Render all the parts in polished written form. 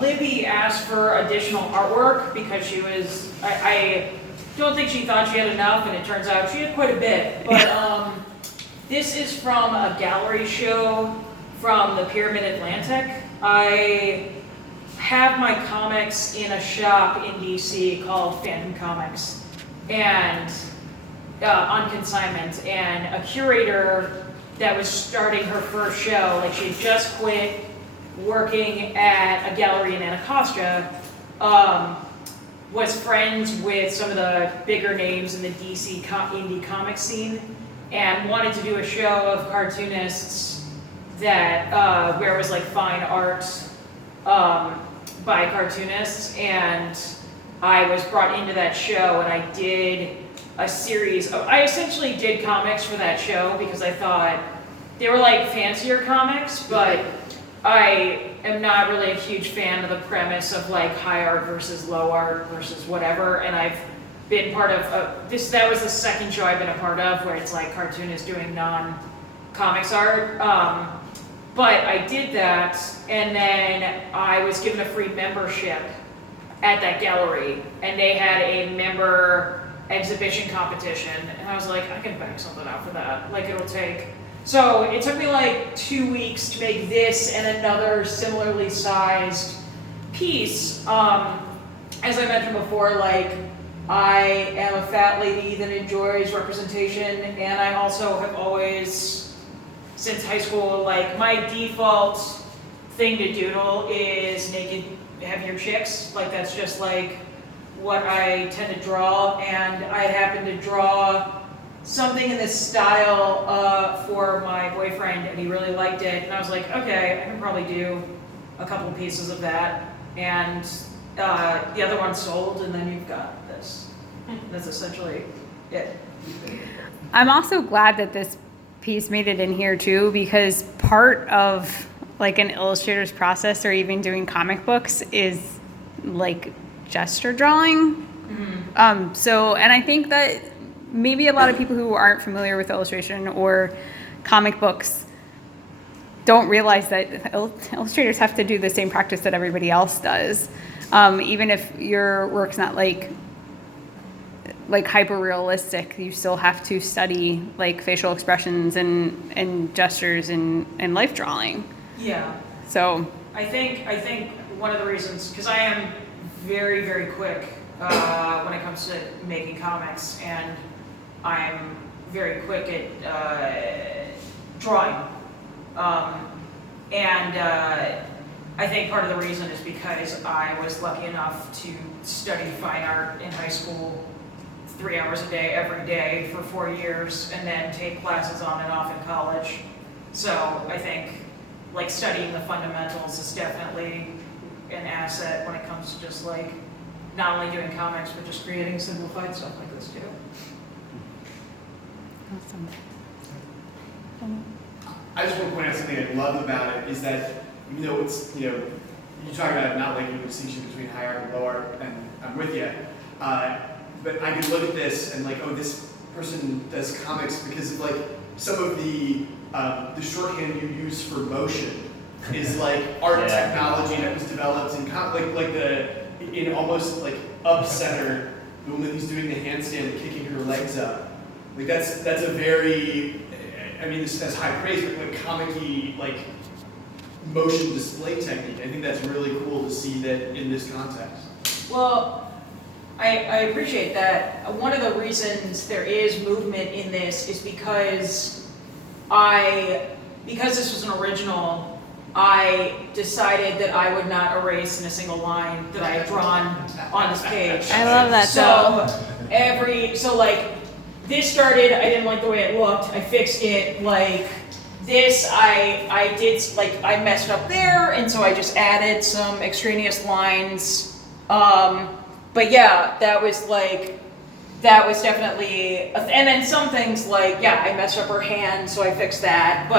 Libby asked for additional artwork because I don't think she thought she had enough, and it turns out she had quite a bit. But this is from a gallery show from the Pyramid Atlantic. I have my comics in a shop in DC called Phantom Comics, and on consignment, and a curator that was starting her first show, like she had just quit working at a gallery in Anacostia, was friends with some of the bigger names in the DC indie comic scene, and wanted to do a show of cartoonists that where it was like fine art by cartoonists, and I was brought into that show, and I did a series of, I essentially did comics for that show because I thought they were like fancier comics, but I am not really a huge fan of the premise of like high art versus low art versus whatever, and I've been part of that was the second show I've been a part of where it's like cartoonists doing non-comics art. But I did that, and then I was given a free membership at that gallery, and they had a member exhibition competition, and I was like, I can bang something out for that. Like, it'll take. So it took me like 2 weeks to make this and another similarly sized piece. As I mentioned before, like, I am a fat lady that enjoys representation, and I also have always, since high school, like, my default thing to doodle is naked, heavier chicks. Like, that's just like what I tend to draw, and I happened to draw something in this style for my boyfriend, and he really liked it, and I was like, okay, I can probably do a couple of pieces of that, and the other one sold, and then you've got this. That's essentially it. I'm also glad that this piece made it in here too, because part of like an illustrator's process or even doing comic books is like gesture drawing. Mm-hmm. So, and I think that maybe a lot of people who aren't familiar with illustration or comic books don't realize that illustrators have to do the same practice that everybody else does. Even if your work's not like hyper realistic, you still have to study like facial expressions and gestures and life drawing. Yeah. So I think one of the reasons, because I am very, very quick when it comes to making comics, and I'm very quick at drawing. I think part of the reason is because I was lucky enough to study fine art in high school 3 hours a day, every day for 4 years, and then take classes on and off in college. So I think like studying the fundamentals is definitely an asset when it comes to just like not only doing comics, but just creating simplified stuff like this too. awesome. I just want to point out something I love about it is that, it's, you talk about it not liking the distinction between high art and low art, and I'm with you. But I could look at this and like, oh, this person does comics because of like some of the shorthand you use for motion is like art technology that was developed in in almost like up center, the woman who's doing the handstand and kicking her legs up. Like that's a very, this has high praise, but like comic-y, like motion display technique. I think that's really cool to see that in this context. Well, I appreciate that. One of the reasons there is movement in this is because this was an original, I decided that I would not erase in a single line that I had drawn on this page. I love that. So this started, I didn't like the way it looked, I fixed it, like this, I did, like, I messed up there, and so I just added some extraneous lines, but yeah, that was definitely, and then some things like, I messed up her hand, so I fixed that,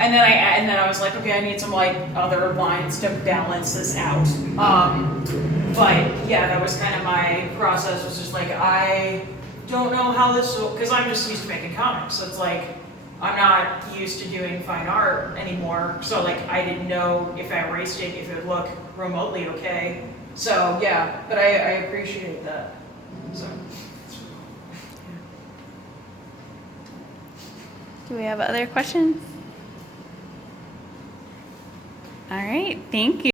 and then I was like, okay, I need some like other lines to balance this out. But yeah, that was kind of my process, was just like, I don't know how this will, because I'm just used to making comics, so it's like, I'm not used to doing fine art anymore, so like I didn't know if I erased it, if it would look remotely okay. So yeah, but I appreciate that. So. Do we have other questions? All right, thank you.